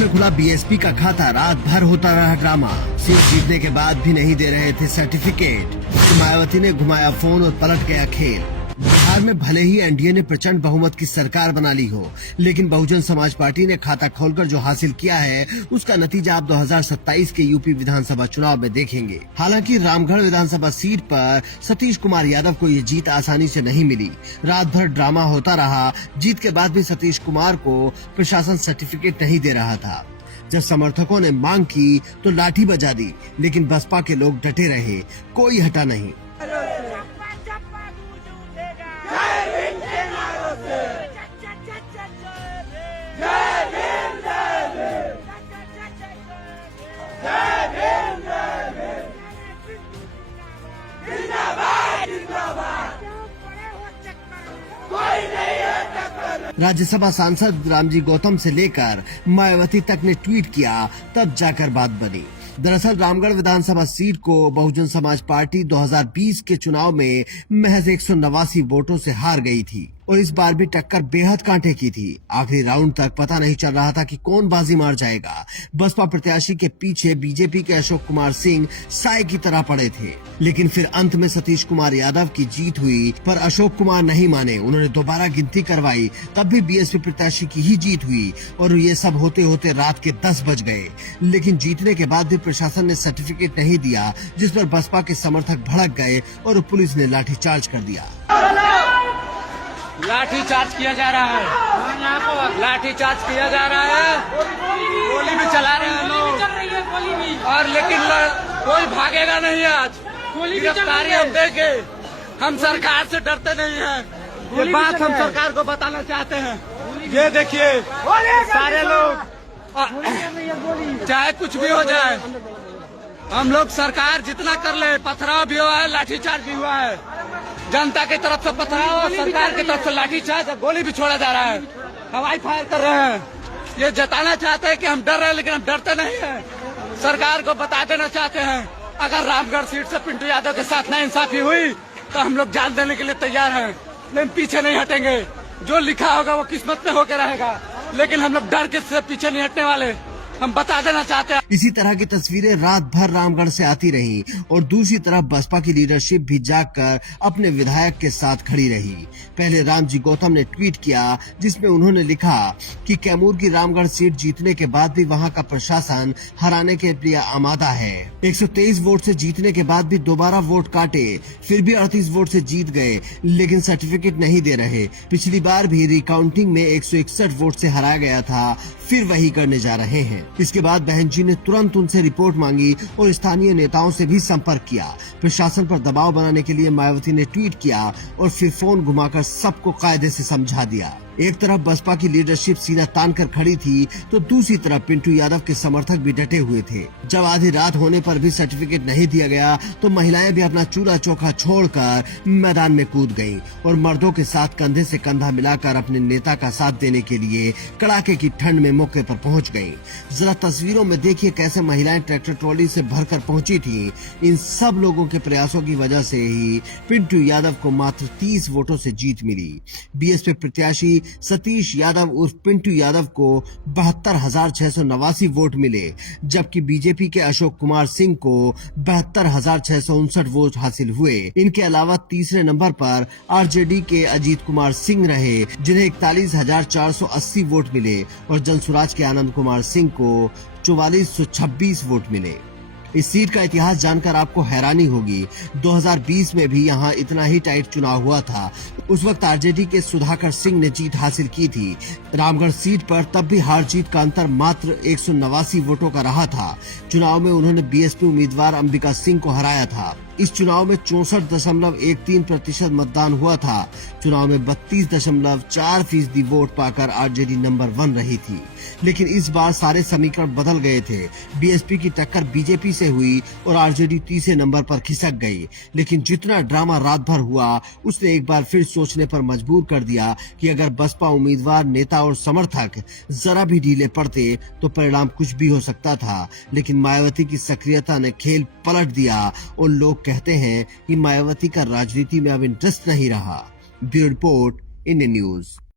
में खुला बीएसपी का खाता, रात भर होता रहा ड्रामा। सीट जीतने के बाद भी नहीं दे रहे थे सर्टिफिकेट। मायावती ने घुमाया फोन और पलट गया खेल। बिहार में भले ही एनडीए ने प्रचंड बहुमत की सरकार बना ली हो, लेकिन बहुजन समाज पार्टी ने खाता खोलकर जो हासिल किया है उसका नतीजा आप 2027 के यूपी विधानसभा चुनाव में देखेंगे। हालांकि रामगढ़ विधानसभा सीट पर सतीश कुमार यादव को ये जीत आसानी से नहीं मिली। रात भर ड्रामा होता रहा। जीत के बाद भी सतीश कुमार को प्रशासन सर्टिफिकेट नहीं दे रहा था। जब समर्थकों ने मांग की तो लाठी बजा दी, लेकिन बसपा के लोग डटे रहे, कोई हटा नहीं। राज्यसभा सांसद रामजी गौतम से लेकर मायावती तक ने ट्वीट किया, तब जाकर बात बनी। दरअसल रामगढ़ विधानसभा सीट को बहुजन समाज पार्टी 2020 के चुनाव में महज 189 वोटों से हार गई थी और इस बार भी टक्कर बेहद कांटे की थी। आखिरी राउंड तक पता नहीं चल रहा था कि कौन बाजी मार जाएगा। बसपा प्रत्याशी के पीछे बीजेपी के अशोक कुमार सिंह साए की तरह पड़े थे, लेकिन फिर अंत में सतीश कुमार यादव की जीत हुई। पर अशोक कुमार नहीं माने, उन्होंने दोबारा गिनती करवाई, तब भी बीएसपी प्रत्याशी की ही जीत हुई और ये सब होते होते रात के 10 बज गए। लेकिन जीतने के बाद भी प्रशासन ने सर्टिफिकेट नहीं दिया, जिस पर बसपा के समर्थक भड़क गए और पुलिस ने लाठीचार्ज कर दिया। लाठीचार्ज किया जा रहा है, लाठीचार्ज किया जा रहा है, गोली भी चला रहे हैं लोग, और लेकिन कोई भागेगा नहीं। आज गिरफ्तारी हम देंगे। हम सरकार से डरते नहीं हैं। ये बात हम सरकार को बताना चाहते हैं। ये देखिए सारे लोग, चाहे कुछ भी हो जाए, हम लोग सरकार जितना कर ले, पथराव भी हुआ है, लाठीचार्ज भी हुआ है, जनता की तरफ से पथराव और सरकार की तरफ से लाठीचार्ज, गोली भी छोड़ा जा रहा है, हवाई फायर कर रहे हैं। ये जताना चाहते हैं कि हम डर रहे हैं, लेकिन हम डरते नहीं हैं। सरकार को बता देना चाहते हैं, अगर रामगढ़ सीट से पिंटू यादव के साथ नाइंसाफी हुई तो हम लोग जान देने के लिए तैयार हैं, लेकिन पीछे नहीं हटेंगे। जो लिखा होगा वो किस्मत में होकर रहेगा, लेकिन हम लोग डर के से पीछे नहीं हटने वाले। हम बता देना चाहते हैं। इसी तरह की तस्वीरें रात भर रामगढ़ से आती रही और दूसरी तरफ बसपा की लीडरशिप भी जागकर अपने विधायक के साथ खड़ी रही। पहले रामजी गौतम ने ट्वीट किया, जिसमें उन्होंने लिखा कि कैमूर की रामगढ़ सीट जीतने के बाद भी वहां का प्रशासन हराने के लिए आमादा है। 123 वोट से जीतने के बाद भी दोबारा वोट काटे, फिर भी 38 वोट से जीत गए, लेकिन सर्टिफिकेट नहीं दे रहे। पिछली बार भी रिकाउंटिंग में 161 वोट से हराया गया था, फिर वही करने जा रहे हैं। इसके बाद बहन जी ने तुरंत उनसे रिपोर्ट मांगी और स्थानीय नेताओं से भी संपर्क किया। प्रशासन पर दबाव बनाने के लिए मायावती ने ट्वीट किया और फिर फोन घुमाकर सबको कायदे से समझा दिया। एक तरफ बसपा की लीडरशिप सीना तान कर खड़ी थी, तो दूसरी तरफ पिंटू यादव के समर्थक भी डटे हुए थे। जब आधी रात होने पर भी सर्टिफिकेट नहीं दिया गया तो महिलाएं भी अपना चूल्हा चौका छोड़कर मैदान में कूद गईं और मर्दों के साथ कंधे से कंधा मिलाकर अपने नेता का साथ देने के लिए कड़ाके की ठंड में मौके पर पहुंच गईं। जरा तस्वीरों में देखिए कैसे महिलाएं ट्रैक्टर ट्रॉली से भरकर पहुंची थी। इन सब लोगों के प्रयासों की वजह से ही पिंटू यादव को मात्र 30 वोटों से जीत मिली। बीएसपी प्रत्याशी सतीश यादव उर्फ पिंटू यादव को 72,689 वोट मिले, जबकि बीजेपी के अशोक कुमार सिंह को 72,659 वोट हासिल हुए। इनके अलावा तीसरे नंबर पर आरजेडी के अजीत कुमार सिंह रहे, जिन्हें 41,480 वोट मिले, और जनसुराज के आनंद कुमार सिंह को 4426 वोट मिले। इस सीट का इतिहास जानकर आपको हैरानी होगी। 2020 में भी यहाँ इतना ही टाइट चुनाव हुआ था। उस वक्त आरजेडी के सुधाकर सिंह ने जीत हासिल की थी। रामगढ़ सीट पर तब भी हार जीत का अंतर मात्र 189 वोटों का रहा था। चुनाव में उन्होंने बीएसपी उम्मीदवार अंबिका सिंह को हराया था। इस चुनाव में 64.13% मतदान हुआ था। चुनाव में 32.4% वोट पाकर आरजेडी नंबर 1 रही थी। लेकिन इस बार सारे समीकरण बदल गए थे। बीएसपी की टक्कर बीजेपी से हुई और आरजेडी तीसरे नंबर पर खिसक गई। लेकिन जितना ड्रामा रात भर हुआ, उसने एक बार फिर सोचने पर मजबूर कर दिया कि अगर बसपा उम्मीदवार, नेता और समर्थक जरा भी ढीले पड़ते तो परिणाम कुछ भी हो सकता था। लेकिन मायावती की सक्रियता ने खेल पलट दिया और लोग कहते हैं कि मायावती का राजनीति में अब इंटरेस्ट नहीं रहा। Bureau report, Indian news.